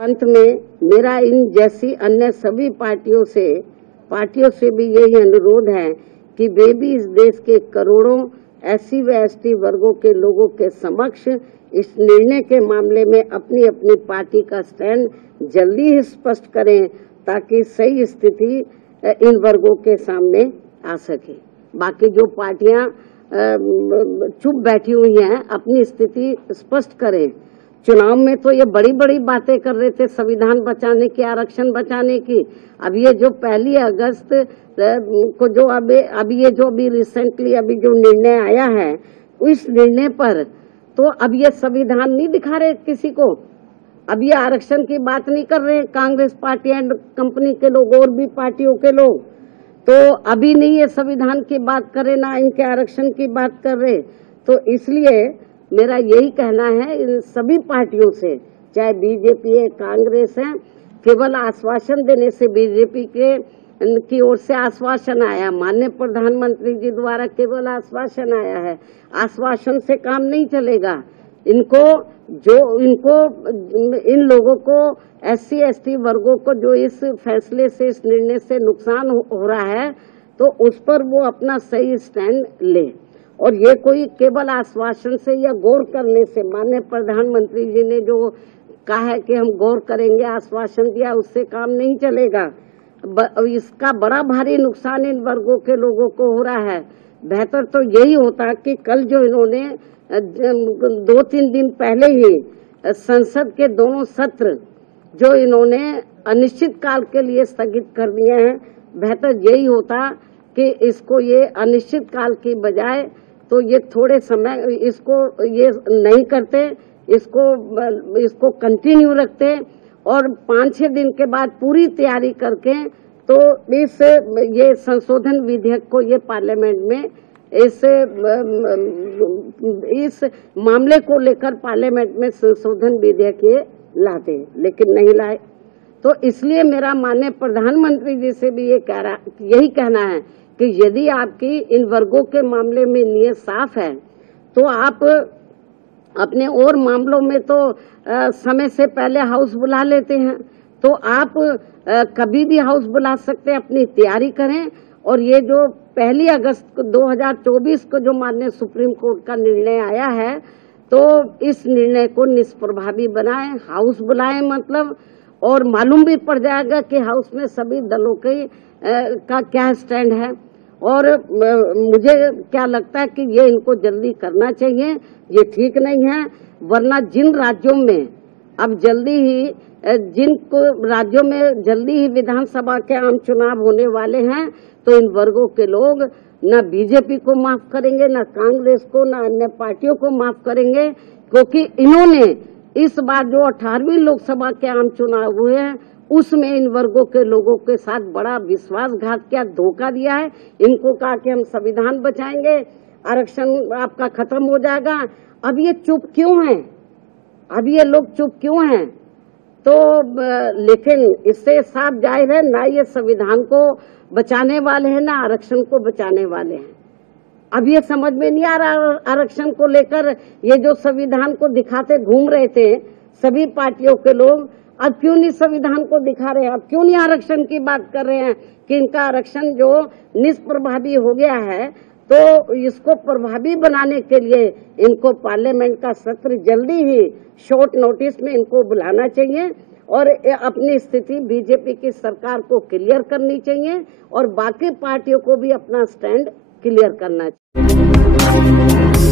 अंत में मेरा इन जैसी अन्य सभी पार्टियों से भी यही अनुरोध है कि वे भी इस देश के करोड़ों SC व ST वर्गों के लोगों के समक्ष इस निर्णय के मामले में अपनी अपनी पार्टी का स्टैंड जल्दी ही स्पष्ट करें ताकि सही स्थिति इन वर्गों के सामने आ सके। बाकी जो पार्टियां चुप बैठी हुई हैं अपनी स्थिति स्पष्ट करें। चुनाव में तो ये बड़ी बड़ी बातें कर रहे थे संविधान बचाने की, आरक्षण बचाने की। अब ये जो 1 अगस्त को जो अभी रिसेंटली अभी जो निर्णय आया है उस निर्णय पर तो अब ये संविधान नहीं दिखा रहे किसी को। अब ये आरक्षण की बात नहीं कर रहे कांग्रेस पार्टी एंड कंपनी के लोग और भी पार्टियों के लोग, तो अभी नहीं ये संविधान की बात कर रहे ना इनके आरक्षण की बात कर रहे। तो इसलिए मेरा यही कहना है इन सभी पार्टियों से, चाहे बीजेपी है, कांग्रेस है, केवल आश्वासन देने से बीजेपी की ओर से आश्वासन आया, माननीय प्रधानमंत्री जी द्वारा केवल आश्वासन आया है। आश्वासन से काम नहीं चलेगा। इन लोगों को SC ST वर्गों को जो इस फैसले से, इस निर्णय से नुकसान हो रहा है तो उस पर वो अपना सही स्टैंड ले। और ये कोई केवल आश्वासन से या गौर करने से, माननीय प्रधानमंत्री जी ने जो कहा है कि हम गौर करेंगे, आश्वासन दिया, उससे काम नहीं चलेगा। इसका बड़ा भारी नुकसान इन वर्गों के लोगों को हो रहा है। बेहतर तो यही होता कि कल जो इन्होंने 2-3 दिन पहले ही संसद के दोनों सत्र जो इन्होंने अनिश्चित काल के लिए स्थगित कर दिए हैं, बेहतर यही होता कि इसको ये अनिश्चित काल की बजाय तो ये थोड़े समय इसको ये नहीं करते, इसको कंटिन्यू रखते और 5-6 दिन के बाद पूरी तैयारी करके तो ये संशोधन विधेयक को ये पार्लियामेंट में इस मामले को लेकर पार्लियामेंट में संशोधन विधेयक ये लाते, लेकिन नहीं लाए। तो इसलिए मेरा माननीय प्रधानमंत्री जी से भी यही कहना है कि यदि आपकी इन वर्गों के मामले में नियत साफ है तो आप अपने और मामलों में तो समय से पहले हाउस बुला लेते हैं, तो आप कभी भी हाउस बुला सकते हैं, अपनी तैयारी करें। और ये जो 1 अगस्त 2024 को जो माननीय सुप्रीम कोर्ट का निर्णय आया है तो इस निर्णय को निष्प्रभावी बनाएं, हाउस बुलाएं मतलब, और मालूम भी पड़ जाएगा कि हाउस में सभी दलों का क्या स्टैंड है। और मुझे क्या लगता है कि ये इनको जल्दी करना चाहिए, ये ठीक नहीं है। वरना जिन राज्यों में अब जल्दी ही विधानसभा के आम चुनाव होने वाले हैं तो इन वर्गों के लोग न बीजेपी को माफ करेंगे, न कांग्रेस को, न अन्य पार्टियों को माफ करेंगे, क्योंकि इन्होंने इस बार जो 18वीं लोकसभा के आम चुनाव हुए हैं उसमें इन वर्गों के लोगों के साथ बड़ा विश्वासघात किया, धोखा दिया है। इनको कहा कि हम संविधान बचाएंगे, आरक्षण आपका खत्म हो जाएगा। अब ये चुप क्यों हैं? अब ये लोग चुप क्यों हैं? तो लेकिन इससे साफ जाहिर है ना ये संविधान को बचाने वाले हैं ना आरक्षण को बचाने वाले हैं। अब ये समझ में नहीं आ रहा आरक्षण को लेकर ये जो संविधान को दिखाते घूम रहे थे सभी पार्टियों के लोग, अब क्यों नहीं संविधान को दिखा रहे हैं? अब क्यों नहीं आरक्षण की बात कर रहे हैं कि इनका आरक्षण जो निष्प्रभावी हो गया है तो इसको प्रभावी बनाने के लिए इनको पार्लियामेंट का सत्र जल्दी ही शॉर्ट नोटिस में इनको बुलाना चाहिए और अपनी स्थिति बीजेपी की सरकार को क्लियर करनी चाहिए और बाकी पार्टियों को भी अपना स्टैंड क्लियर करना चाहिए।